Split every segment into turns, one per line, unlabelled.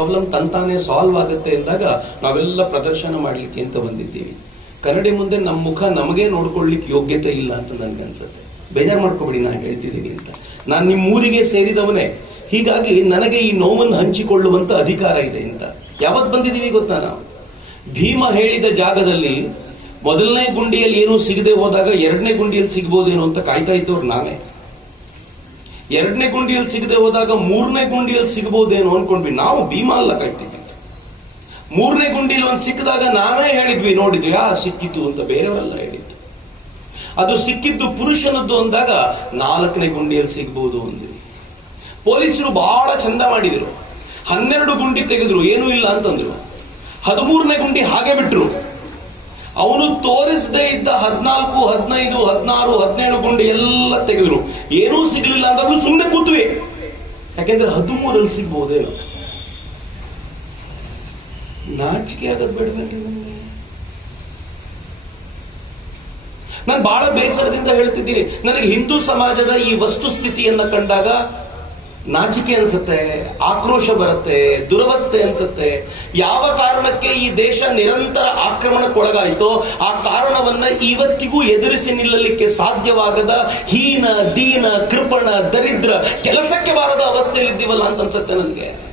Problem ತಂತಾನೆ solve ಆಗುತ್ತೆ ಎಂದಾಗ ನಾವೆಲ್ಲ ಪ್ರದರ್ಶನ ಮಾಡ್ಲಿಕ್ಕೆ ಅಂತ ಬಂದಿದ್ದೀವಿ. ಕನ್ನಡಿ ಮುಂದೆ ನಮ್ಮ ಮುಖ ನಮಗೆ ನೋಡ್ಕೊಳ್ಲಿಕ್ಕೆ ಯೋಗ್ಯತೆ ಇಲ್ಲ ಅಂತ ನನ್ಗೆ ಅನ್ಸುತ್ತೆ. ಬೇಜಾರು ಮಾಡ್ಕೋಬೇಡಿ, ನಾ ಹೇಳ್ತಿದ್ದೀನಿ ಅಂತ. ನಾನು ನಿಮ್ಮ ಊರಿಗೆ ಸೇರಿದವನೇ, ಹೀಗಾಗಿ ನನಗೆ ಈ ನೋವನ್ನು ಹಂಚಿಕೊಳ್ಳುವಂತ ಅಧಿಕಾರ ಇದೆ ಅಂತ. ಯಾವತ್ ಬಂದಿದ್ದೀವಿ ಗೊತ್ತಾ ನಾವು? ಭೀಮ ಹೇಳಿದ ಜಾಗದಲ್ಲಿ ಮೊದಲನೇ ಗುಂಡಿಯಲ್ಲಿ ಏನೂ ಸಿಗದೆ ಹೋದಾಗ ಎರಡನೇ ಗುಂಡಿಯಲ್ಲಿ ಸಿಗ್ಬೋದೇನೋ ಅಂತ ಕಾಯ್ತಾ ಇದ್ದವ್ರು ನಾವೇ. ಎರಡನೇ ಗುಂಡಿಯಲ್ಲಿ ಸಿಗದೆ ಹೋದಾಗ ಮೂರನೇ ಗುಂಡಿಯಲ್ಲಿ ಸಿಗ್ಬೋದೇನೋ ಅನ್ಕೊಂಡ್ವಿ. ನಾವು ಭೀಮಾ ಅಲ್ಲ ಕಟ್ಟಿದ್ವಿ ಮೂರನೇ ಗುಂಡಿಯಲ್ಲಿ ಒಂದು ಸಿಕ್ಕಿದಾಗ ನಾವೇ ಹೇಳಿದ್ವಿ, ನೋಡಿದ್ವಿ, ಆ ಸಿಕ್ಕಿತು ಅಂತ ಬೇರೆಯವರೆಲ್ಲ ಹೇಳಿದ್ದು. ಅದು ಸಿಕ್ಕಿದ್ದು ಪುರುಷನದ್ದು ಅಂದಾಗ ನಾಲ್ಕನೇ ಗುಂಡಿಯಲ್ಲಿ ಸಿಗಬಹುದು ಅಂದ್ವಿ. ಪೊಲೀಸರು ಬಹಳ ಚಂದ ಮಾಡಿದರು. ಹನ್ನೆರಡು ಗುಂಡಿ ತೆಗೆದ್ರು, ಏನೂ ಇಲ್ಲ ಅಂತಂದ್ರು. ಹದಿಮೂರನೇ ಗುಂಡಿ ಹಾಗೆ ಬಿಟ್ರು. ಅವನು ತೋರಿಸದೇ ಇದ್ದ ಹದಿನಾಲ್ಕು, ಹದಿನೈದು, ಹದಿನಾರು, ಹದಿನೇಳು ಗುಂಡು ಎಲ್ಲ ತೆಗೆದ್ರು. ಏನೂ ಸಿಗಲಿಲ್ಲ ಅಂದಾಗ ಸುಮ್ಮನೆ ಕೂತ್ವಿ. ಯಾಕೆಂದ್ರೆ ಹದಿಮೂರಲ್ಲಿ ಸಿಗ್ಬಹುದೇನು ನಾಚಿಕೆ ಆಗೋದು ಬೇಡವೇನ್ರಿ ನಾನು ಬಹಳ ಬೇಸರದಿಂದ ಹೇಳ್ತಿದ್ದೀನಿ. ನನಗೆ ಹಿಂದೂ ಸಮಾಜದ ಈ ವಸ್ತುಸ್ಥಿತಿಯನ್ನ ಕಂಡಾಗ ನಾಚಿಕೆ ಅನ್ಸುತ್ತೆ, ಆಕ್ರೋಶ ಬರುತ್ತೆ, ದುರವಸ್ಥೆ ಅನ್ಸುತ್ತೆ. ಯಾವ ಕಾರಣಕ್ಕೆ ಈ ದೇಶ ನಿರಂತರ ಆಕ್ರಮಣಕ್ಕೊಳಗಾಯಿತೋ, ಆ ಕಾರಣವನ್ನ ಇವತ್ತಿಗೂ ಎದುರಿಸಿ ನಿಲ್ಲಲಿಕ್ಕೆ ಸಾಧ್ಯವಾಗದ ಹೀನ, ದೀನ, ಕೃಪಣ, ದರಿದ್ರ ಕೆಲಸಕ್ಕೆ ಬಾರದ ಅವಸ್ಥೆಯಲ್ಲಿದ್ದೀವಲ್ಲ ಅಂತ ಅನ್ಸುತ್ತೆ ನನಗೆ.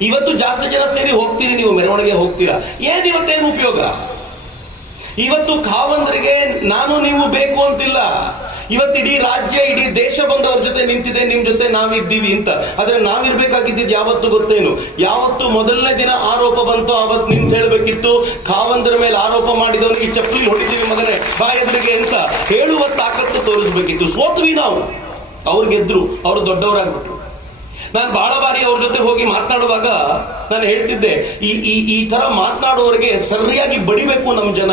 ಇವತ್ತು ಜಾಸ್ತಿ ಜನ ಸೇರಿ ಹೋಗ್ತೀರಿ, ನೀವು ಮೆರವಣಿಗೆ ಹೋಗ್ತೀರಾ? ಏನ್ ಇವತ್ತೇನು ಉಪಯೋಗ? ಇವತ್ತು ಕಾವಂದ್ರಿಗೆ, ನಾನು ನೀವು ಬೇಕು ಅಂತಿಲ್ಲ. ಇವತ್ತು ಇಡೀ ರಾಜ್ಯ, ಇಡೀ ದೇಶ ಬಂದವ್ರ ಜೊತೆ ನಿಂತಿದೆ, ನಿಮ್ ಜೊತೆ ನಾವಿದ್ದೀವಿ ಅಂತ. ಆದ್ರೆ ನಾವಿರ್ಬೇಕಾಗಿದ್ದು ಯಾವತ್ತು ಗೊತ್ತೇನು? ಯಾವತ್ತು ಮೊದಲನೇ ದಿನ ಆರೋಪ ಬಂತು ಅವತ್ತು ನಿಂತ ಹೇಳ್ಬೇಕಿತ್ತು. ಕಾವಂದರ ಮೇಲೆ ಆರೋಪ ಮಾಡಿದವನಿಗೆ ಚಪ್ಪಲಿ ಹೊಡಿತೀವಿ ಮಗನೇ ಬಾಯದ್ರಿಗೆ ಅಂತ ಹೇಳುವ ತಾಕತ್ತು ತೋರಿಸ್ಬೇಕಿತ್ತು. ಸೋತ್ವಿ ನಾವು. ಅವ್ರು ಗೆದ್ರು, ಅವ್ರು ದೊಡ್ಡವರಾಗ್ಬಿಟ್ರು. ನಾನು ಬಹಳ ಬಾರಿ ಅವ್ರ ಜೊತೆ ಹೋಗಿ ಮಾತನಾಡುವಾಗ ನಾನು ಹೇಳ್ತಿದ್ದೆ, ಈ ಈ ಈ ತರ ಮಾತನಾಡುವವರಿಗೆ ಸರಿಯಾಗಿ ಬಡಿಬೇಕು ನಮ್ಮ ಜನ.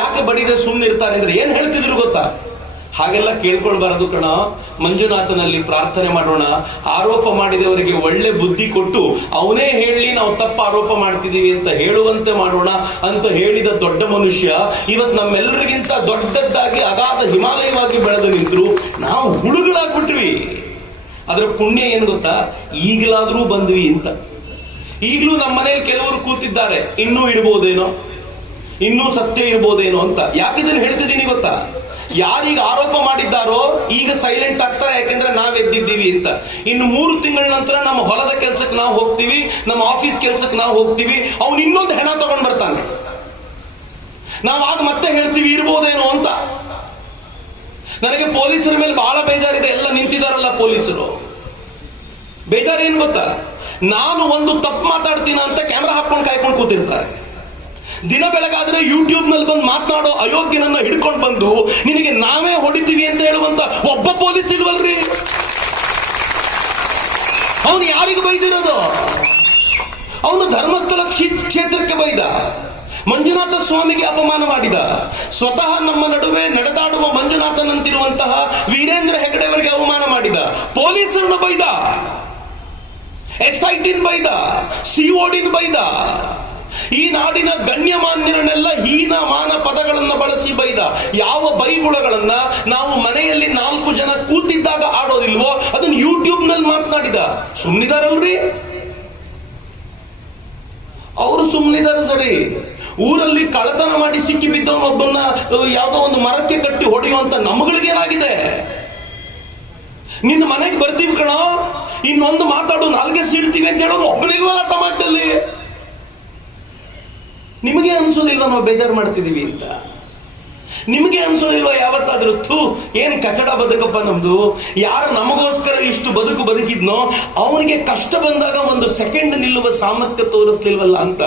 ಯಾಕೆ ಬಡಿದ್ರೆ ಸುಮ್ಮನಿರ್ತಾರೆ ಅಂದ್ರೆ ಏನ್ ಹೇಳ್ತಿದ್ರು ಗೊತ್ತಾ? ಹಾಗೆಲ್ಲ ಕೇಳ್ಕೊಳ್ಬಾರದು ಕಣ. ಮಂಜುನಾಥನಲ್ಲಿ ಪ್ರಾರ್ಥನೆ ಮಾಡೋಣ. ಆರೋಪ ಮಾಡಿದವರಿಗೆ ಒಳ್ಳೆ ಬುದ್ಧಿ ಕೊಟ್ಟು, ಅವನೇ ಹೇಳಿ ನಾವು ತಪ್ಪು ಆರೋಪ ಮಾಡ್ತಿದ್ದೀವಿ ಅಂತ ಹೇಳುವಂತೆ ಮಾಡೋಣ ಅಂತ ಹೇಳಿದ ದೊಡ್ಡ ಮನುಷ್ಯ, ಇವತ್ ನಮ್ಮೆಲ್ಲರಿಗಿಂತ ದೊಡ್ಡದ್ದಾಗಿ ಅಗಾಧ ಹಿಮಾಲಯವಾಗಿ ಬೆಳೆದು ನಿಂತರು. ನಾವು ಹುಳುಗಳಾಗ್ಬಿಟ್ವಿ. ಅದರ ಪುಣ್ಯ ಏನು ಗೊತ್ತಾ? ಈಗಲಾದ್ರೂ ಬಂದ್ವಿ ಅಂತ. ಈಗಲೂ ನಮ್ಮ ಮನೇಲಿ ಕೆಲವರು ಕೂತಿದ್ದಾರೆ. ಇನ್ನೂ ಇರ್ಬೋದೇನೋ? ಇನ್ನೂ ಸತ್ಯ ಇರ್ಬೋದೇನೋ ಅಂತ. ಯಾಕಿದನ್ನು ಹೇಳ್ತಿದ್ದೀನಿ ಗೊತ್ತಾ? ಯಾರೀಗ ಆರೋಪ ಮಾಡಿದ್ದಾರೋ ಈಗ ಸೈಲೆಂಟ್ ಆಗ್ತಾರೆ, ಯಾಕೆಂದ್ರೆ ನಾವ್ ಎದ್ದಿದ್ದೀವಿ ಅಂತ. ಇನ್ನು ಮೂರು ತಿಂಗಳ ನಂತರ ನಮ್ಮ ಹೊಲದ ಕೆಲ್ಸಕ್ಕೆ ನಾವು ಹೋಗ್ತೀವಿ, ನಮ್ಮ ಆಫೀಸ್ ಕೆಲ್ಸಕ್ಕೆ ನಾವು ಹೋಗ್ತೀವಿ, ಅವನು ಇನ್ನೊಂದು ಹೆಣ ತಗೊಂಡ್ ಬರ್ತಾನೆ. ನಾವು ಆಗ ಮತ್ತೆ ಹೇಳ್ತೀವಿ, ಇರ್ಬೋದೇನೋ ಅಂತ. ನನಗೆ ಪೊಲೀಸರ ಮೇಲೆ ಬಹಳ ಬೇಜಾರಿದೆ, ಎಲ್ಲ ನಿಂತಿದಾರಲ್ಲ ಪೊಲೀಸರು. ಬೇಜಾರೇನು ಗೊತ್ತಾ? ನಾನು ಒಂದು ತಪ್ಪು ಮಾತಾಡ್ತೀನ ಅಂತ ಕ್ಯಾಮ್ರಾ ಹಾಕೊಂಡು ಕಾಯ್ಕೊಂಡು ಕೂತಿರ್ತಾರೆ. ದಿನ ಬೆಳಗಾದ್ರೆ ಯೂಟ್ಯೂಬ್ನಲ್ಲಿ ಬಂದು ಮಾತನಾಡೋ ಅಯೋಗ್ಯನನ್ನ ಹಿಡ್ಕೊಂಡು ಬಂದು ನಿನಗೆ ನಾವೇ ಹೊಡಿತೀವಿ ಅಂತ ಹೇಳುವಂತ ಒಬ್ಬ ಪೊಲೀಸ್ ಇಲ್ವಲ್ರಿ? ಅವನು ಯಾರಿಗೆ ಬೈದಿರೋದು? ಅವನು ಧರ್ಮಸ್ಥಳ ಕ್ಷೇ- ಕ್ಷೇತ್ರಕ್ಕೆ ಬೈದ. ಮಂಜುನಾಥ ಸ್ವಾಮಿಗೆ ಅಪಮಾನ ಮಾಡಿದ. ಸ್ವತಃ ನಮ್ಮ ನಡುವೆ ನಡೆದಾಡುವ ಮಂಜುನಾಥನಂತಿರುವಂತಹ ವೀರೇಂದ್ರ ಹೆಗಡೆಯವರಿಗೆ ಅವಮಾನ ಮಾಡಿದ. ಪೊಲೀಸರನ್ನು ಬೈದ. ಎಸ್ಐಟಿನ್ ಬೈದ. ಸಿಒಡಿನ್ ಬೈದ. ಈ ನಾಡಿನ ಗಣ್ಯಮಾನ್ಯರನ್ನೆಲ್ಲ ಹೀನ ಮಾನ ಪದಗಳನ್ನ ಬಳಸಿ ಬೈದ ಯಾವ ಬೈಗುಳಗಳನ್ನ ನಾವು ಮನೆಯಲ್ಲಿ ನಾಲ್ಕು ಜನ ಕೂತಿದ್ದಾಗ ಆಡೋದಿಲ್ವೋ ಅದನ್ನ ಯೂಟ್ಯೂಬ್ನಲ್ಲಿ ಮಾತನಾಡಿದ. ಸುಮ್ಮನಿದಾರಲ್ರಿ ಅವರು ಸುಮ್ಮನಿದಾರ ಸರಿ. ಊರಲ್ಲಿ ಕಳತನ ಮಾಡಿ ಸಿಕ್ಕಿ ಬಿದ್ದವನೊಬ್ಬನ್ನ ಯಾವುದೋ ಒಂದು ಮರಕ್ಕೆ ಕಟ್ಟಿ ಹೊಡೆಯುವಂತ ನಮಗಳಿಗೇನಾಗಿದೆ? ನಿನ್ನ ಮನೆಗೆ ಬರ್ತೀವಿ ಕಣೋ. ಇನ್ನೊಂದು ಮಾತಾಡು, ನಾಲ್ಗೆ ಸೀಡ್ತೀವಿ ಅಂತ ಹೇಳೋದು ಅಲ್ಲ ಸಮಾಜದಲ್ಲಿ. ನಿಮಗೆ ಅನ್ಸೋದಿಲ್ವ ನಾವು ಬೇಜಾರು ಮಾಡ್ತಿದೀವಿ ಅಂತ? ನಿಮಗೆ ಅನ್ಸೋದಿಲ್ವಾ ಯಾವತ್ತಾದ್ರೂ, ಥೂ, ಏನ್ ಕಚಡ ಬದುಕಪ್ಪ ನಮ್ದು? ಯಾರು ನಮಗೋಸ್ಕರ ಇಷ್ಟು ಬದುಕು ಬದುಕಿದ್ನೋ ಅವನಿಗೆ ಕಷ್ಟ ಬಂದಾಗ ಒಂದು ಸೆಕೆಂಡ್ ನಿಲ್ಲುವ ಸಾಮರ್ಥ್ಯ ತೋರಿಸ್ಲಿಲ್ವಲ್ಲ ಅಂತ.